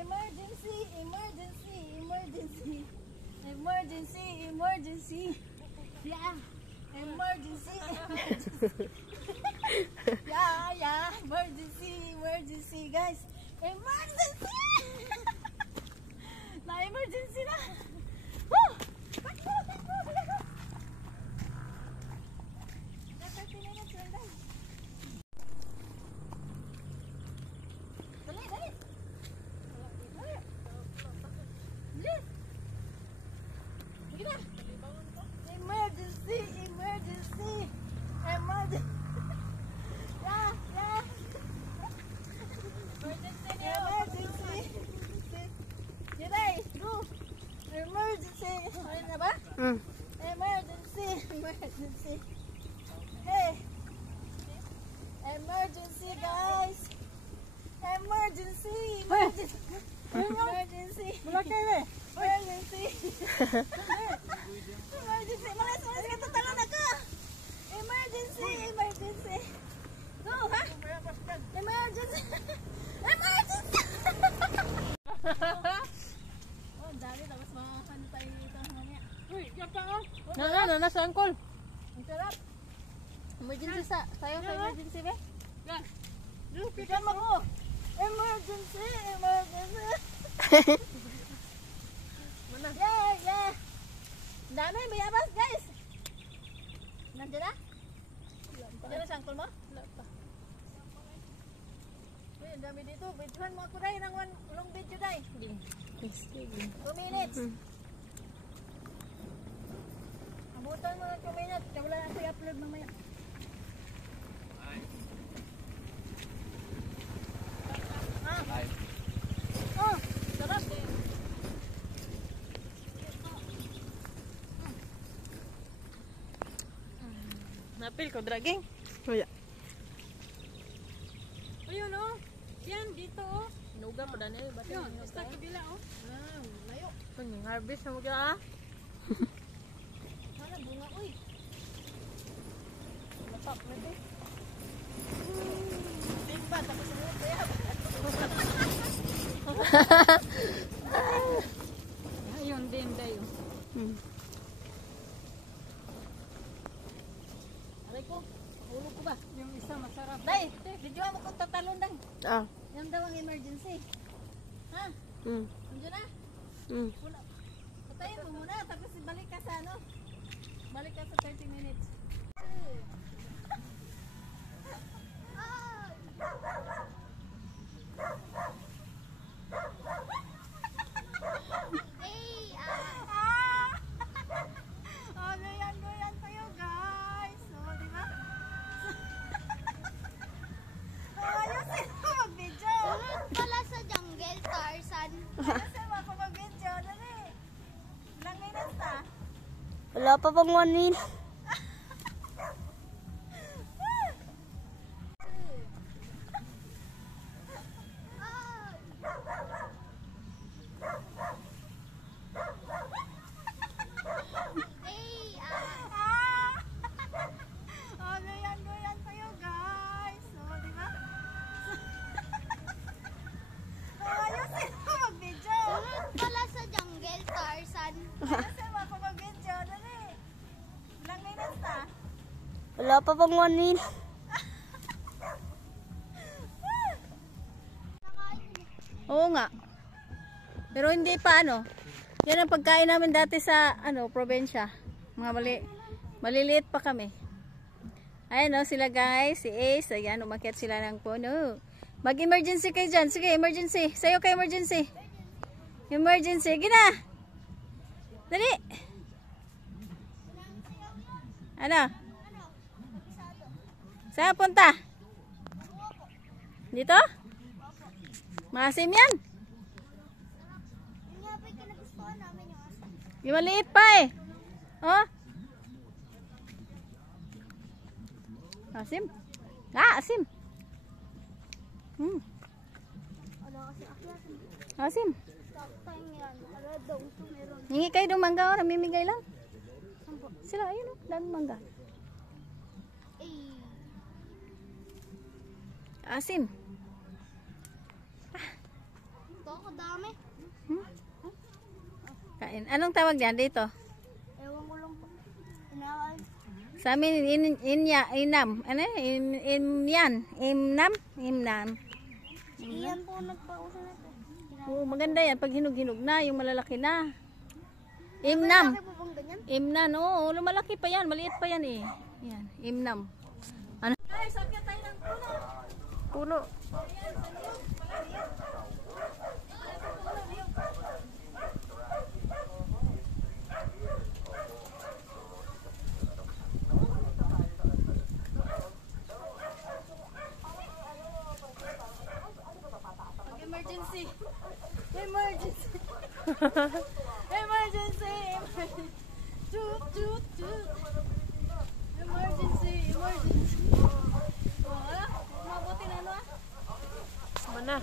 Emergency, emergency, emergency. Emergency, emergency. Yeah. Emergency, emergency. Yeah, emergency, emergency, guys. Emergency! Na-emergency na. Woo! Takbo, takbo, takbo. Nasa 30 minutes lang, guys. Dali, dali. Dali. Dali. Sige na. Emergency, emergency. Emergency. Yeah, yeah. Emergency niyo. Emergency. Jiray, go. Emergency. Ayun na ba? Emergency. Emergency. Hey. Emergency, guys. Emergency. Emergency. Emergency. Wala kayo eh. Emergency. Emergency. Malas, malas ka tatangan ako. Emergency. Emergency. Go, ha? Emergency. Emergency. Oh, dali. Tapos makakantay ito mamaya. Uy, yan pa nga. Nasa angkol. Ang sarap. Emergency sayo sa emergency, be? Yan. Pikan mo ko. Emergency. Emergency. Mana? Yeah, yeah. Dami, may abas, guys. Nandiyan na? Nandiyan na sa angkol mo? Wala pa. Uy, ang dami dito. Videohan mo ako, Day, ng long video, Day. 2 minutes. Abutan mo ng 2 minutes. Kaya wala ako i-upload mamaya. Oh, sarap. Napil ko, draging. Wala. Ayun o. Yan, dito o. Inuga pa na eh. Yun, basta kabila o. Layo. Yung harvest na mo ka ah. Mana bunga, uy. Lapap na din. Timba, tapos mo kaya. Ayun din, dayo. Aray ko, hulog ko ba? Yung isa masarap. Day, videohan mo kung tatalon, Day. Ah. Yan daw ang emergency. Ha? Nandiyan na? Wala. Patayin mo muna, tapos balik ka sa ano? Balik ka sa 30 minutes. Oh, goyan kayo, guys. Oh, di ba? Ayusin mo mag-video. Pala sa jungle, Tarzan. Ayusin mo ako mag-video. Dali. Ilang minutes na? Wala pa pang 1 minute. Oh, goyan kayo, guys. Oh, di ba? Ayusin mo mag-video. Pala sa jungle, Tarzan. Ayusin mo ako mag-video. Dali. Ilang minutes na? Wala pa pang 1 minute. Oo nga. Pero hindi pa ano. Yan ang pagkain namin dati sa ano, probinsya. Mga maliliit pa kami. Ayan o sila guys, si Ace. Ayan, umakyat sila ng puno. Mag-emergency kayo dyan. Sige, emergency. Sayo ka emergency. Emergency. Gina. Dali. Ano? Saan punta? Dito? Maasim yan. Yung nga ba yung kinagustuhan namin yung asin? Yung maliit pa eh. Oh. Asim. Asim. Ano kasi akyatin? Asim. Stop time yan. Ano daw ito meron? Hingi kayo ng mangga o namimigay lang. Sila, ayun o. Daming mangga. Eh, Asim. Kakadami. Kain. Anong tawag diyan dito? Ewan ko lang po. Inakain. Sa amin, inam. Ano? Imnam? Iyan po nagpauso na ito. Oo, maganda yan. Pag hinog-hinog na, yung malalaki na. Imnam. Malaki po bang ganyan? Imnan, oo. Lumalaki pa yan. Maliit pa yan eh. Yan, imnam. Ano? Guys, sakya tayo ng puno. Puno. Emergency. Emergency. Emergency. Emergency. Toot, toot, toot. Emergency. Emergency. Oh, ala. Mabuti na ano ah. Mana?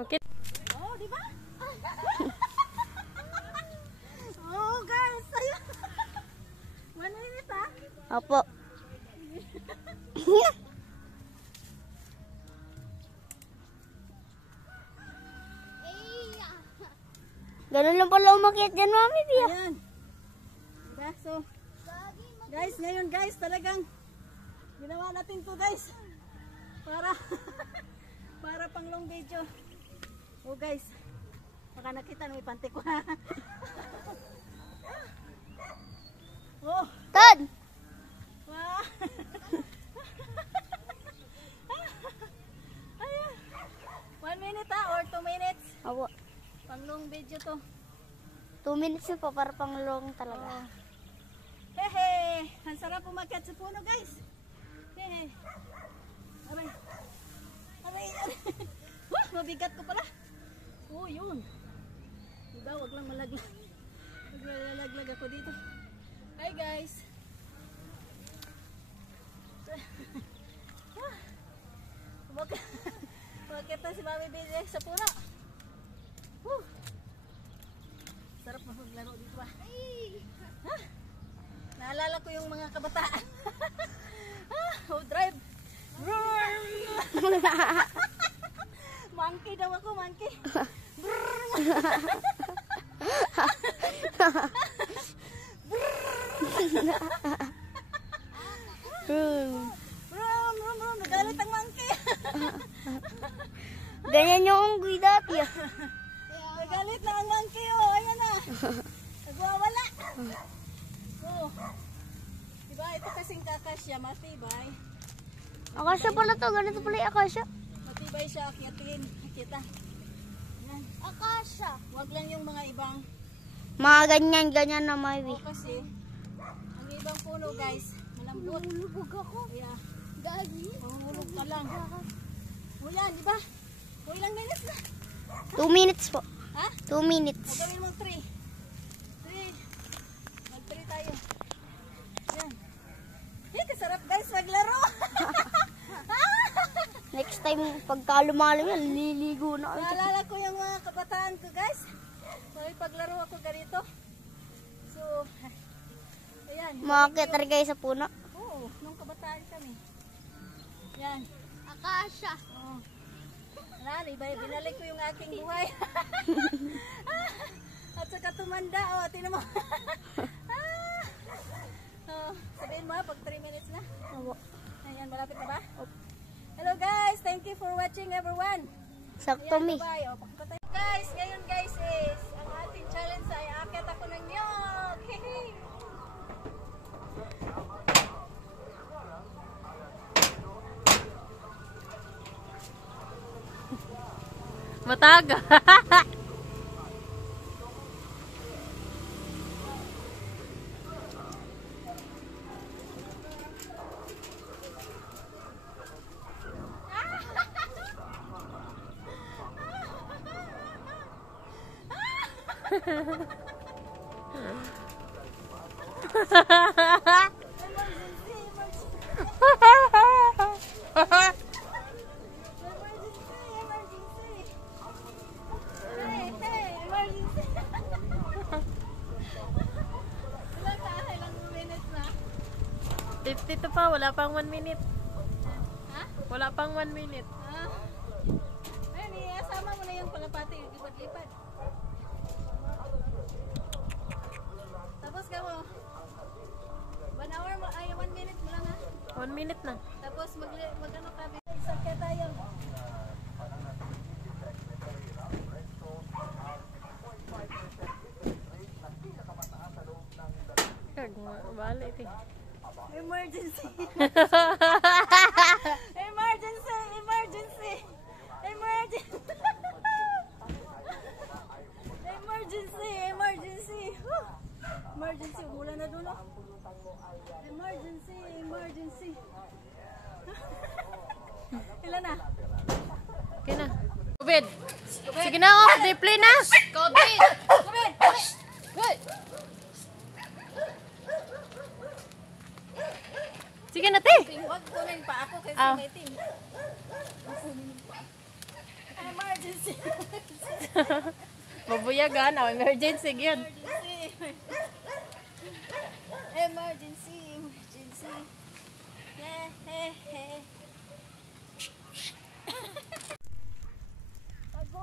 Okay. Oh, di ba? Oh, guys. Ayun. 1 minute ah. Opo. Ganun lang pala umakyat dyan, Mami Pia. Ayan. Diba? So, guys, ngayon guys, talagang ginawa natin to guys. Para para pang long video. Oh guys, baka nakita na may pante ko. Oh, Tad! wow. Ayan. 1 minute or 2 minutes. Opo. Pang long video to. 2 minutes na po para pang long talaga. Hehe, ang sarap umakyat sa puno guys. Hehe. Aray. Aray, aray. Wah, mabigat ko pala. Oh, yun. Diba, wag lang malaglag. Wag lang malaglag ako dito. Hi guys. Umakyat na si Mami Billy sa puno. Woo. Sarap maglaro dito ba? Ha? Naalala ko yung mga kabataan. Oh, drive. Monkey daw ako, monkey. Brum, brum, brum. Nagalit ang monkey. Ganyan yung unggoy dati ah. Nagalit na ang monkey, oh. Ayan na. Nagwawala. Oh. Diba, ito kasing kakasya, matibay. Akasya pala to, ganito pala yung akasya. Matibay siya, akyatin. Kita. Yan. Akasya. Wag lang yung mga ibang. Mga ganyan na Mami. Oh, kasi, ang ibang puno, guys, malambot. Lulubog ako. Kaya, Gagi. mahulog ka lang. O yan, di ba? O ilang minutes na? 2 minutes po. Ha? 2 minutes. O gawin mo 3. 3. Mag 3 tayo. Yan. Eh, kasarap guys, maglaro. Next time, pagka lumalim yan, liligo na ako. Naalala ko yung mga kabataan ko guys. May paglaro ako ganito. So, ayan. Makakita rin kayo sa puno. Oo, nung kabataan kami. Yan. Akasya. Oh. Wala, binalik ko yung aking buhay. At saka tumanda, oh, tinan mo. Oh, sabihin mo pag 3 minutes na. Ayan, malapit na ba? Hello guys, thank you for watching everyone. Sakto, Ayan, Mi. bye. Oh, pakipatay. Guys, ngayon guys is, ang ating challenge ay aakyat ako ng nyog. Hehe. Mataga. Dito pa, wala pang 1 minute. Ha? Wala pang 1 minute. Ayun, iasama mo na yung palapati, yung lipad-lipad. Tapos ka mo, 1 hour mo, ay 1 minute mo lang ha. 1 minute na. Tapos mag-ano ka, isakya tayo. Balik eh. Emergency! Emergency! Emergency! Emergency! Emergency! Emergency! Whew! Emergency! Umulan na doon oh. Emergency! Emergency! Ilan na? Okay na. COVID. Sige na, oh. Deeply na. COVID! COVID! Good! Sige na, te. Huwag kunin pa ako kasi Ah. may team. Emergency! Mabuyagan. Emergency yun. Emergency! Emergency! Emergency! Tago!